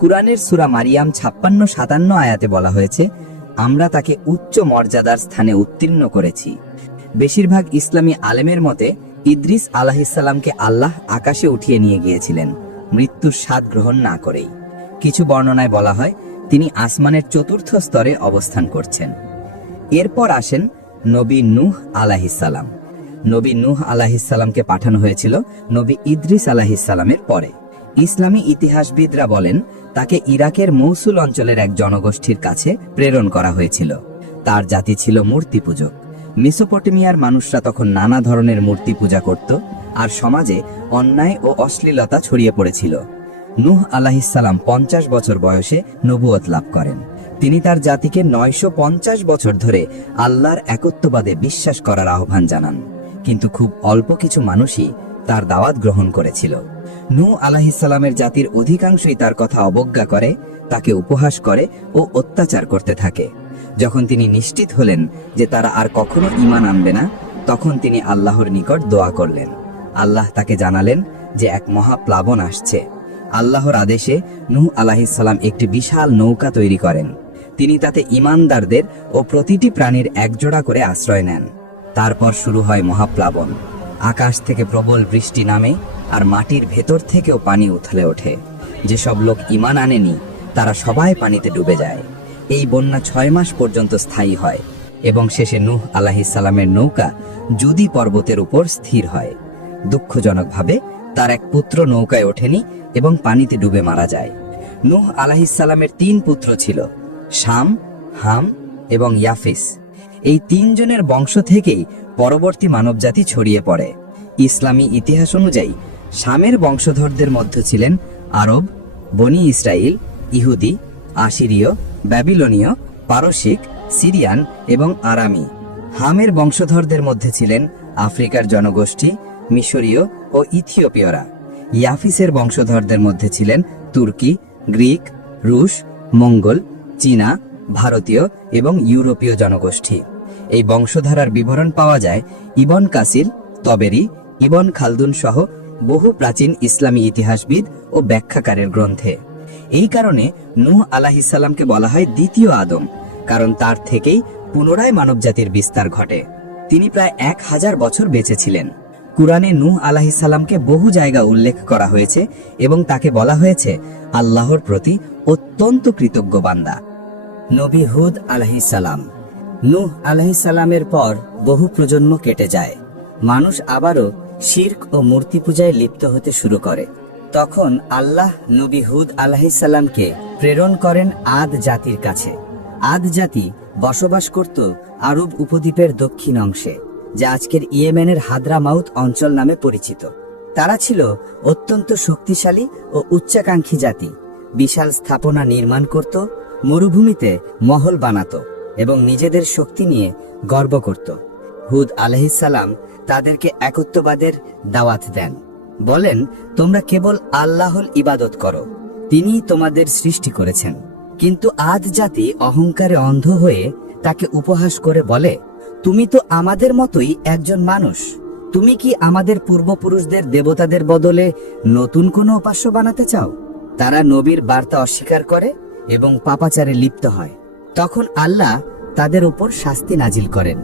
কুরআনের সূরা মারিয়াম 56-57 আয়াতে বলা হয়েছে, আমরা তাকে উচ্চ মর্যাদার স্থানে উত্তীর্ণ করেছি। বেশিরভাগ ইসলামী আলেমের মতে ইদ্রিস আলাইহিসসালামকে আল্লাহ আকাশে উঠিয়ে নিয়ে গিয়েছিলেন মৃত্যুর স্বাদ গ্রহণ না করেই। কিছু বর্ণনায় বলা হয় তিনি আসমানের 4র্থ স্তরে অবস্থান করছেন। এরপর আসেন নবী নূহ আলাইহিসসালাম। নবী নূহ আলাইহিসসালামকে পাঠানো হয়েছিল নবী ইদ্রিস আলাইহিসসালামের পরে। ইসলামী ইতিহাসবিদরা বলেন তাকে ইরাকের মৌসুল অঞ্চলের এক জনগোষ্ঠীর কাছে প্রেরণ করা হয়েছিল। তার জাতি ছিল মূর্তি পূজক। মেসোপটেমিয়ার মানুষরা তখন নানা ধরনের মূর্তি পূজা করত, আর সমাজে অন্যায় ও অশ্লীলতা ছড়িয়ে পড়েছিল। নূহ আলাইহিসসালাম 50 বছর বয়সে নবুয়ত লাভ করেন। তিনি তার জাতিকে 950 বছর ধরে আল্লাহর একত্ববাদে বিশ্বাস করার আহ্বান জানান, কিন্তু খুব অল্প কিছু মানুষই তার দাওয়াত গ্রহণ করেছিল। নূহ আলাইহিসসালামের জাতির অধিকাংশই তার কথা অবজ্ঞা করে, তাকে উপহাস করে ও অত্যাচার করতে থাকে। যখন তিনি নিশ্চিত হলেন যে তারা আর কখনো ঈমান আনবে না, তখন তিনি আল্লাহর নিকট দোয়া করলেন। আল্লাহ তাকে জানালেন যে এক মহাপ্লাবন আসছে। আল্লাহর আদেশে নূহ আলাইহিসসালাম একটি বিশাল নৌকা তৈরি করেন। তিনি তাতে ঈমানদারদের ও প্রতিটি প্রাণীর একজোড়া করে আশ্রয় নেন। তারপর শুরু হয় মহাপ্লাবন। আকাশ থেকে প্রবল বৃষ্টি নামে, আর মাটির ভেতর থেকেও পানি উথলে ওঠে। যেসব লোক ঈমান আনেনি তারা সবাই পানিতে ডুবে যায়। এই বন্যা 6 মাস পর্যন্ত স্থায়ী হয় এবং শেষে নূহ আলাইহিসসালামের নৌকা জুদি পর্বতের উপর স্থির হয়। দুঃখজনকভাবে তার এক পুত্র নৌকায় ওঠেনি এবং পানিতে ডুবে মারা যায়। নূহ আলাইহিসসালামের 3 পুত্র ছিল, শাম, হাম এবং ইয়াফিস। এই 3 জনের বংশ থেকেই পরবর্তী মানবজাতি ছড়িয়ে পড়ে। ইসলামী ইতিহাস অনুযায়ী শামের বংশধরদের মধ্যে ছিলেন আরব, বনি ইসরাইল, ইহুদি, আশিরীয়, ব্যাবিলনীয়, পারসিক, সিরিয়ান এবং আরামি। হামের বংশধরদের মধ্যে ছিলেন আফ্রিকার জনগোষ্ঠী, মিশরীয় ও ইথিওপীয়রা। ইয়াফিসের বংশধরদের মধ্যে ছিলেন তুর্কি, গ্রিক, রুশ, মঙ্গল, চীনা, ভারতীয় এবং ইউরোপীয় জনগোষ্ঠী। এই বংশধারার বিবরণ পাওয়া যায় ইবন কাসির, তবেরি, ইবন খালদুন সহ বহু প্রাচীন ইসলামী ইতিহাসবিদ ও ব্যাখ্যাকারের গ্রন্থে। এই কারণে নূহ আলাইহিসসালামকে বলা হয় দ্বিতীয় আদম, কারণ তার থেকেই পুনরায় মানবজাতির বিস্তার ঘটে। তিনি প্রায় 1000 বছর বেঁচে ছিলেন। কুরআনে নূহ আলাইহিসসালামকে বহু জায়গা উল্লেখ করা হয়েছে এবং তাকে বলা হয়েছে আল্লাহর প্রতি অত্যন্ত কৃতজ্ঞ বান্দা। নবী হুদ আলাইহিসসালাম। নূহ আলাইহিসসালামের পর বহু প্রজন্ম কেটে যায়। মানুষ আবারও শিরক ও মূর্তি পূজায় লিপ্ত হতে শুরু করে। তখন আল্লাহ নবী হুদ আলাইহিসসালামকে প্রেরণ করেন আদ জাতির কাছে। আদ জাতি বসবাস করত আরব উপদ্বীপের দক্ষিণ অংশে, যা আজকের ইয়েমেনের হাদ্রামাউত অঞ্চল নামে পরিচিত। তারা ছিল অত্যন্ত শক্তিশালী ও উচ্চাকাঙ্ক্ষী জাতি। বিশাল স্থাপনা নির্মাণ করত, মরুভূমিতে মহল বানাত এবং নিজেদের শক্তি নিয়ে গর্ব করত। হুদ আলাইহিসসালাম তাদেরকে একত্ববাদের দাওয়াত দেন। বলেন, তোমরা কেবল আল্লাহর ইবাদত করো, তিনিই তোমাদের সৃষ্টি করেছেন। কিন্তু আদ জাতি অহংকারে অন্ধ হয়ে তাকে উপহাস করে বলে, তুমি তো আমাদের মতোই একজন মানুষ। তুমি কি আমাদের পূর্বপুরুষদের দেবতাদের বদলে নতুন কোনো উপাস্য বানাতে চাও? তারা নবীর বার্তা অস্বীকার করে এবং পাপাচারে লিপ্ত হয়। তখন আল্লাহ তাদের উপর শাস্তি নাজিল করেন।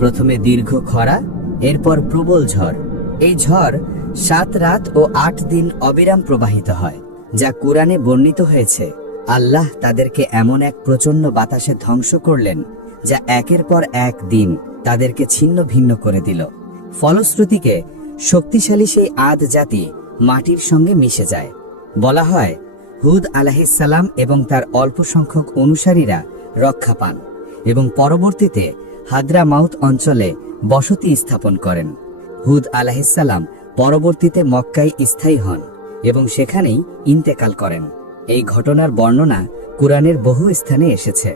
প্রথমে দীর্ঘ খরা, এরপর প্রবল ঝড়। এই ঝড় 7 রাত ও 8 দিন অবিরাম প্রবাহিত হয়, যা কুরআনে বর্ণিত হয়েছে। আল্লাহ তাদেরকে এমন এক প্রচন্ড বাতাসে ধ্বংস করলেন, যা একের পর এক দিন তাদেরকে ছিন্ন ভিন্ন করে দিল। ফলশ্রুতিকে শক্তিশালী সেই আদ জাতি মাটির সঙ্গে মিশে যায়। বলা হয়, হুদ আলাইহিসসালাম এবং তার অল্প সংখ্যক অনুসারীরা রক্ষা পান এবং পরবর্তীতে হাদ্রামাউত অঞ্চলে বসতি স্থাপন করেন। হুদ আলাইহিসসালাম পরবর্তীতে মক্কায় স্থায়ী হন এবং সেখানেই ইন্তেকাল করেন। এই ঘটনার বর্ণনা কুরআনের বহু স্থানে এসেছে।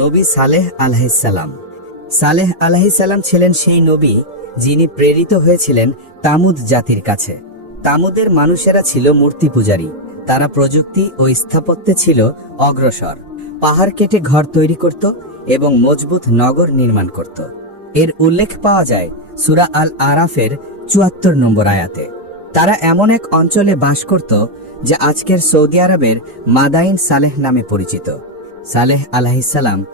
নবী সালেহ আলাইহিসসালাম। সালেহ আলাইহিসসালাম ছিলেন সেই নবী যিনি প্রেরিত হয়েছিলেন তামুদ জাতির কাছে। তামুদের মানুষেরা ছিল মূর্তি পূজারী। তারা প্রযুক্তি ও স্থাপত্যে ছিল অগ্রসর। পাহাড় কেটে ঘর তৈরি করত এবং মজবুত নগর নির্মাণ করত। এর উল্লেখ পাওয়া যায় সূরা আল আরাফের 74 নম্বর আয়াতে। তারা এমন এক অঞ্চলে বাস করত যা আজকের সৌদি আরবের মাদাইন সালেহ নামে পরিচিত। সালেহ আলাইহিসসালাম